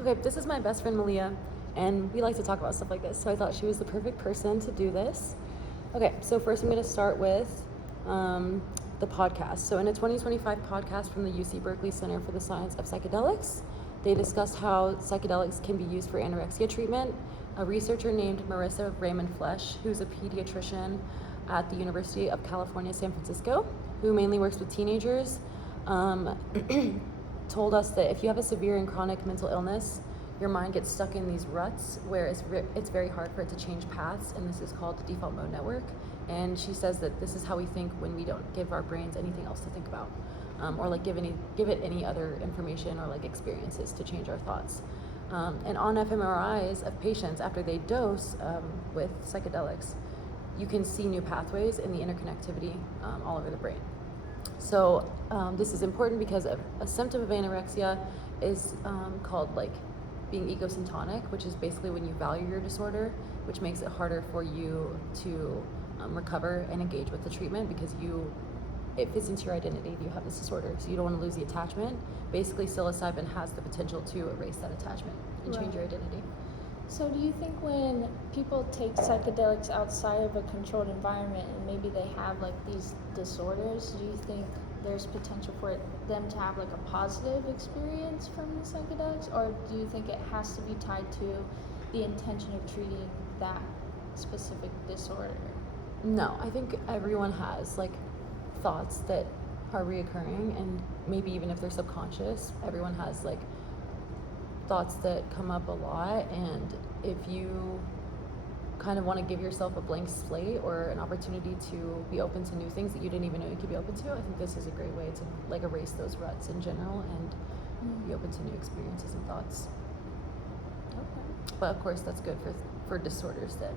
Okay, this is my best friend Malia, and we like to talk about stuff like this, so I thought she was the perfect person to do this. Okay, so first I'm going to start with the podcast. So, in a 2025 podcast from the UC Berkeley Center for the Science of Psychedelics, they discussed how psychedelics can be used for anorexia treatment. A researcher named Marissa Raymond Flesh, who's a pediatrician at the University of California, San Francisco, who mainly works with teenagers, told us that if you have a severe and chronic mental illness, your mind gets stuck in these ruts where it's very hard for it to change paths, and this is called the default mode network. And she says that this is how we think when we don't give our brains anything else to think about, or like give it any other information or like experiences to change our thoughts. And on fMRIs of patients after they dose with psychedelics, you can see new pathways in the interconnectivity all over the brain. So this is important because a symptom of anorexia is called like being egosyntonic, which is basically when you value your disorder, which makes it harder for you to recover and engage with the treatment because it fits into your identity that you have this disorder. So you don't want to lose the attachment. Basically, psilocybin has the potential to erase that attachment and change your identity. So do you think when people take psychedelics outside of a controlled environment and maybe they have like these disorders, do you think there's potential for them to have like a positive experience from the psychedelics, or do you think it has to be tied to the intention of treating that specific disorder? No, I think everyone has like thoughts that are reoccurring, and maybe even if they're subconscious, everyone has like thoughts that come up a lot, and if you kind of want to give yourself a blank slate or an opportunity to be open to new things that you didn't even know you could be open to, I think this is a great way to like erase those ruts in general and be open to new experiences and thoughts. Okay. But of course that's good for disorders that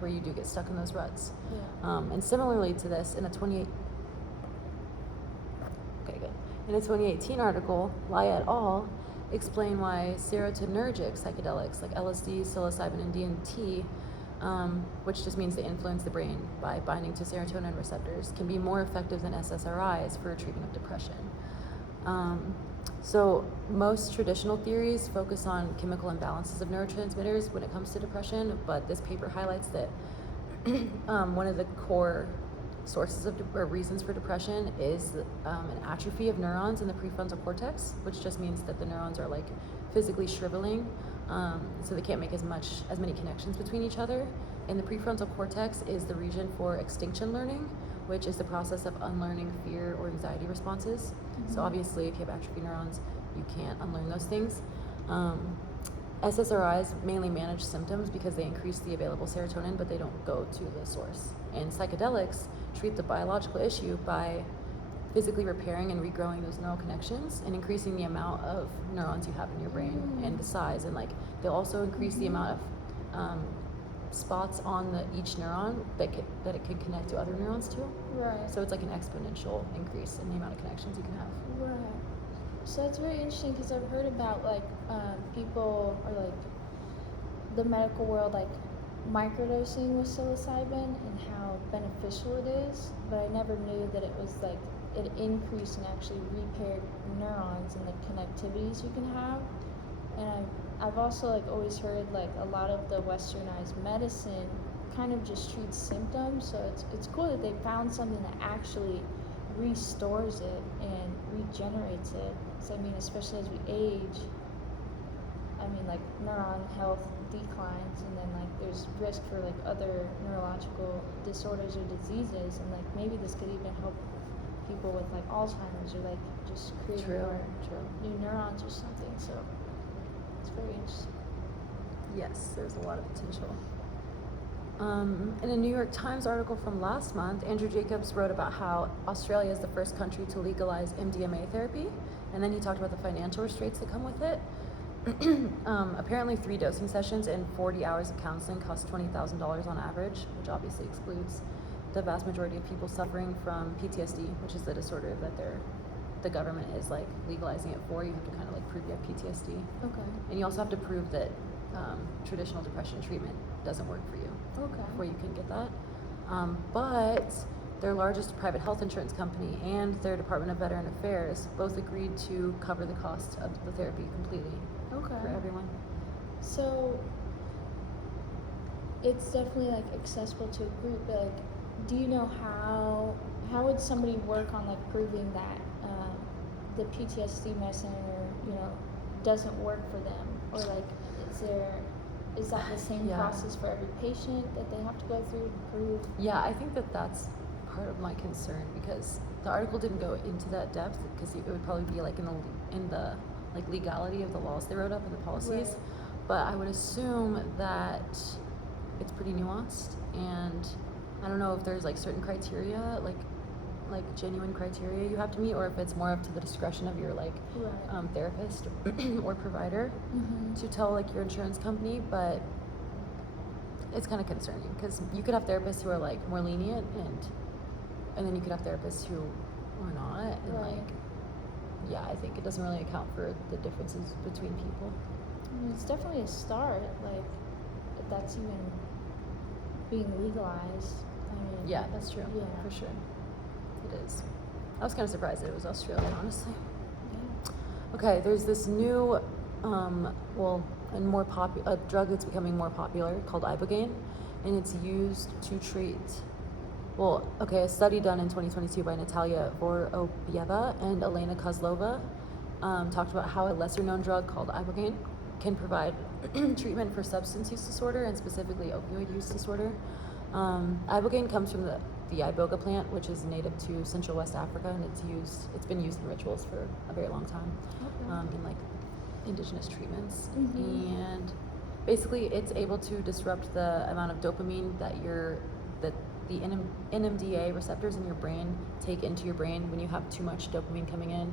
where you do get stuck in those ruts. Yeah. And similarly to this, in a 2018 article, Lai et al. Explain why serotonergic psychedelics like LSD, psilocybin, and DMT, which just means they influence the brain by binding to serotonin receptors, can be more effective than SSRIs for treatment of depression. So most traditional theories focus on chemical imbalances of neurotransmitters when it comes to depression, but this paper highlights that one of the core sources of or reasons for depression is an atrophy of neurons in the prefrontal cortex, which just means that the neurons are like physically shriveling, so they can't make as many connections between each other. And the prefrontal cortex is the region for extinction learning, which is the process of unlearning fear or anxiety responses. So obviously, if you have atrophy neurons, you can't unlearn those things. SSRIs mainly manage symptoms because they increase the available serotonin, but they don't go to the source. And psychedelics treat the biological issue by physically repairing and regrowing those neural connections and increasing the amount of neurons you have in your brain and the size. And like they'll also increase the amount of spots on each neuron that it can connect to other neurons too. Right. So it's like an exponential increase in the amount of connections you can have. Right. So it's very interesting because I've heard about like people or like the medical world like microdosing with psilocybin and how beneficial it is, but I never knew that it was like it increased and actually repaired neurons and the connectivities you can have. And I've also like always heard like a lot of the westernized medicine kind of just treats symptoms, so it's cool that they found something that actually restores it and regenerates it. So I mean, especially as we age, I mean like neuron health declines, and then like there's risk for like other neurological disorders or diseases, and like maybe this could even help people with like Alzheimer's or like just creating more new neurons or something. So it's very interesting. Yes, there's a lot of potential. In a New York Times article from last month, Andrew Jacobs wrote about how Australia is the first country to legalize MDMA therapy, and then he talked about the financial restraints that come with it. Apparently 3 dosing sessions and 40 hours of counseling cost $20,000 on average, which obviously excludes the vast majority of people suffering from PTSD, which is the disorder that the government is like legalizing it for. You have to kind of like prove you have PTSD. Okay. And you also have to prove that traditional depression treatment doesn't work for you. Okay. Before you can get that. But their largest private health insurance company and their Department of Veteran Affairs both agreed to cover the cost of the therapy completely for everyone. So it's definitely like accessible to a group, but like, do you know how would somebody work on like proving that the PTSD medicine, doesn't work for them, or like is that the same Yeah. process for every patient that they have to go through to prove? Yeah, I think that that's part of my concern, because the article didn't go into that depth, because it would probably be like in the like legality of the laws they wrote up and the policies. Right. But I would assume that it's pretty nuanced, and I don't know if there's like certain criteria, like genuine criteria you have to meet, or if it's more up to the discretion of your like Right. therapist or provider Mm-hmm. to tell like your insurance company. But it's kind of concerning, because you could have therapists who are like more lenient, and then you could have therapists who are not, and Right. like, yeah, I think it doesn't really account for the differences between people. I mean, it's definitely a start, like, if that's even being legalized. I mean, Yeah, that's true. Yeah. For sure. It is. I was kind of surprised that it was Australian, honestly. Yeah. Okay, there's this new, a drug that's becoming more popular called ibogaine, and it's used to treat. A study done in 2022 by Natalia Vorobieva and Elena Kozlova talked about how a lesser-known drug called ibogaine can provide treatment for substance use disorder, and specifically opioid use disorder. Ibogaine comes from the iboga plant, which is native to Central West Africa, and it's been used in rituals for a very long time, Okay. in like indigenous treatments. Mhm. And basically it's able to disrupt the amount of dopamine that the NMDA receptors in your brain take into your brain. When you have too much dopamine coming in,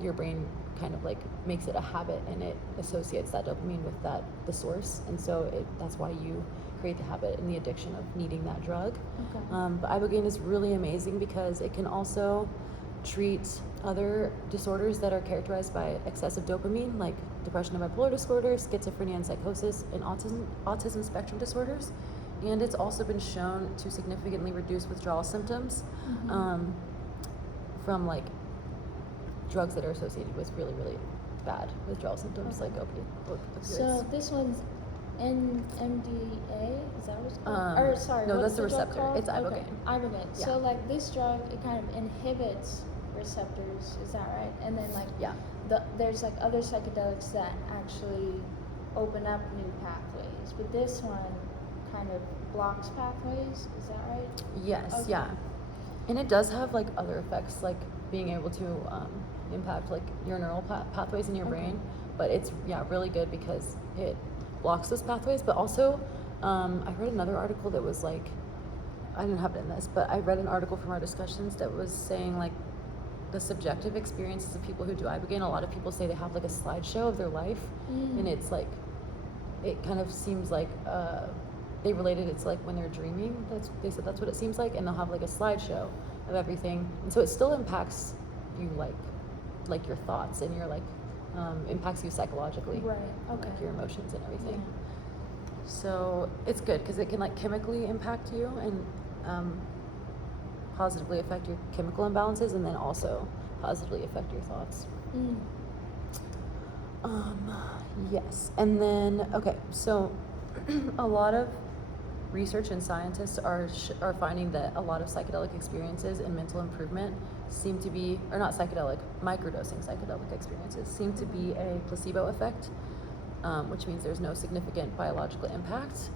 your brain kind of like makes it a habit, and it associates that dopamine with the source, and so that's why you create the habit and the addiction of needing that drug. Okay. But ibogaine is really amazing because it can also treat other disorders that are characterized by excessive dopamine, like depression and bipolar disorder, schizophrenia and psychosis, and autism spectrum disorders. And it's also been shown to significantly reduce withdrawal symptoms Mhm. from like drugs that are associated with really, really bad withdrawal symptoms, Okay. like opioids. So this one's NMDA, is that what it's called? Um, Or sorry, no, what's that's the drug receptor. called? It's Okay, ibogaine. ibogaine. Yeah. So like this drug, it kind of inhibits receptors, is that right? And then like Yeah. there's like other psychedelics that actually open up new pathways, but this one kind of blocks pathways, is that right? Yes, Okay. yeah. And it does have like other effects, like being able to impact like your neural pathways in your Okay. brain. But it's really good because it blocks those pathways. But also, I read another article that was like, I didn't have it in this, but I read an article from our discussions that was saying like the subjective experiences of people who do ibogaine. A lot of people say they have like a slideshow of their life, Mm. and it's like, it kind of seems like they related it to like when they're dreaming. They said that's what it seems like, and they'll have like a slideshow of everything, and so it still impacts you like your thoughts, and your like impacts you psychologically, Right, and, okay. like your emotions and everything. Yeah. So it's good because it can like chemically impact you and positively affect your chemical imbalances, and then also positively affect your thoughts. Mm. Yes, and then so a lot of research and scientists are finding that a lot of psychedelic experiences and mental improvement seem to be, or not psychedelic, microdosing psychedelic experiences seem to be a placebo effect, which means there's no significant biological impact.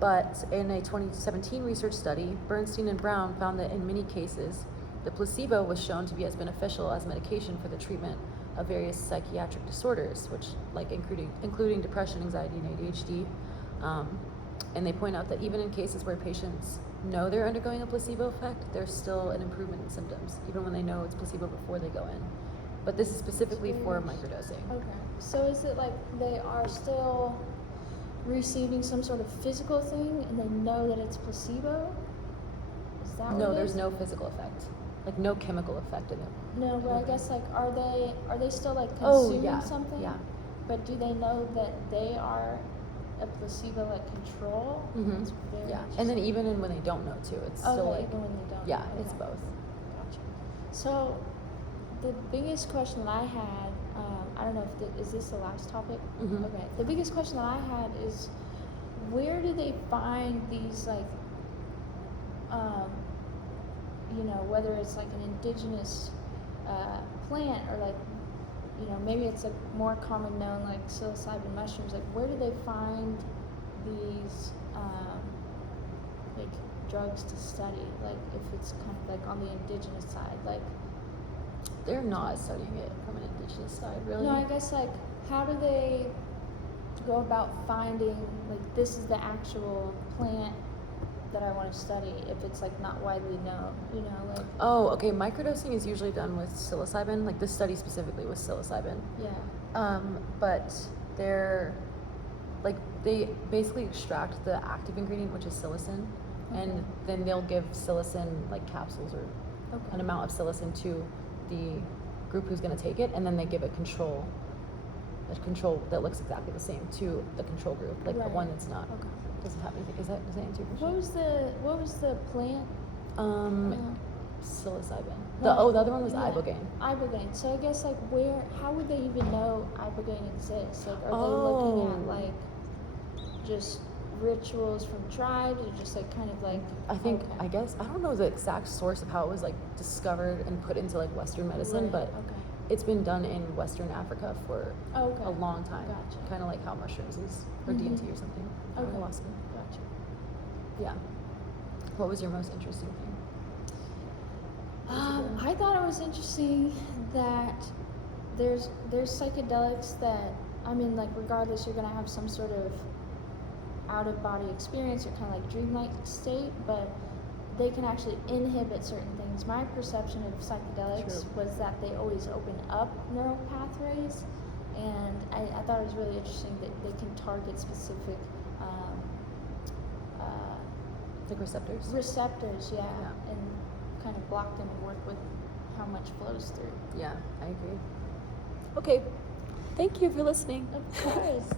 But in a 2017 research study, Bernstein and Brown found that in many cases, the placebo was shown to be as beneficial as medication for the treatment of various psychiatric disorders, which like including depression, anxiety, and ADHD. And they point out that even in cases where patients know they're undergoing a placebo effect, there's still an improvement in symptoms, even when they know it's placebo before they go in. But this is specifically for microdosing. Okay. So is it like they are still receiving some sort of physical thing and they know that it's placebo? Is that No, what it there's is? no physical effect, like no chemical effect in it. No, but I guess like are they still like Oh, consuming yeah, something? yeah. But do they know that they are a placebo like control? Mm-hmm. It's very Yeah, and then interesting. even when they don't know too, it's Okay, still like, even when they don't. yeah, it's Okay. both. Gotcha. So, the biggest question that I had, I don't know if is this the last topic? Mhm. Okay. The biggest question that I had is, where do they find these like, whether it's like an indigenous plant or like, maybe it's a more common known like psilocybin mushrooms. Like, where do they find these like drugs to study? Like, if it's kind of like on the indigenous side, like. They're not studying it from an indigenous side, really. No, I guess like, how do they go about finding like this is the actual plant that I want to study if it's like not widely known, like. Oh, okay. Microdosing is usually done with psilocybin. Like this study specifically was psilocybin. Yeah. But they basically extract the active ingredient, which is psilocin, and then they'll give psilocin like capsules or an amount of psilocin to the group who's going to take it, and then they give a control that looks exactly the same to the control group, like the one that's not. Okay. Doesn't have anything. Does that answer your question? What was the plant? Psilocybin. No, The other one was yeah. ibogaine. Ibogaine. So I guess like how would they even know ibogaine exists? Like, are they Oh. looking at like just rituals from tribes, or just like kind of like? I think Okay. I guess I don't know the exact source of how it was like discovered and put into like Western medicine, Right, but okay. it's been done in Western Africa for Okay. a long time. Gotcha. Kind of like how mushrooms is, or Mhm. DMT or something. Or Okay. ayahuasca. Gotcha. Yeah. What was your most interesting thing? I thought it was interesting that there's psychedelics that, I mean, like regardless, you're gonna have some sort of out of body experience or kind of like dreamlike state, but they can actually inhibit certain things. My perception of psychedelics True. was that they always open up neural pathways, and I thought it was really interesting that they can target specific Like receptors? receptors, Yeah. and kind of block them and work with how much flows through. Yeah, I agree. Okay. Thank you for listening. Of course.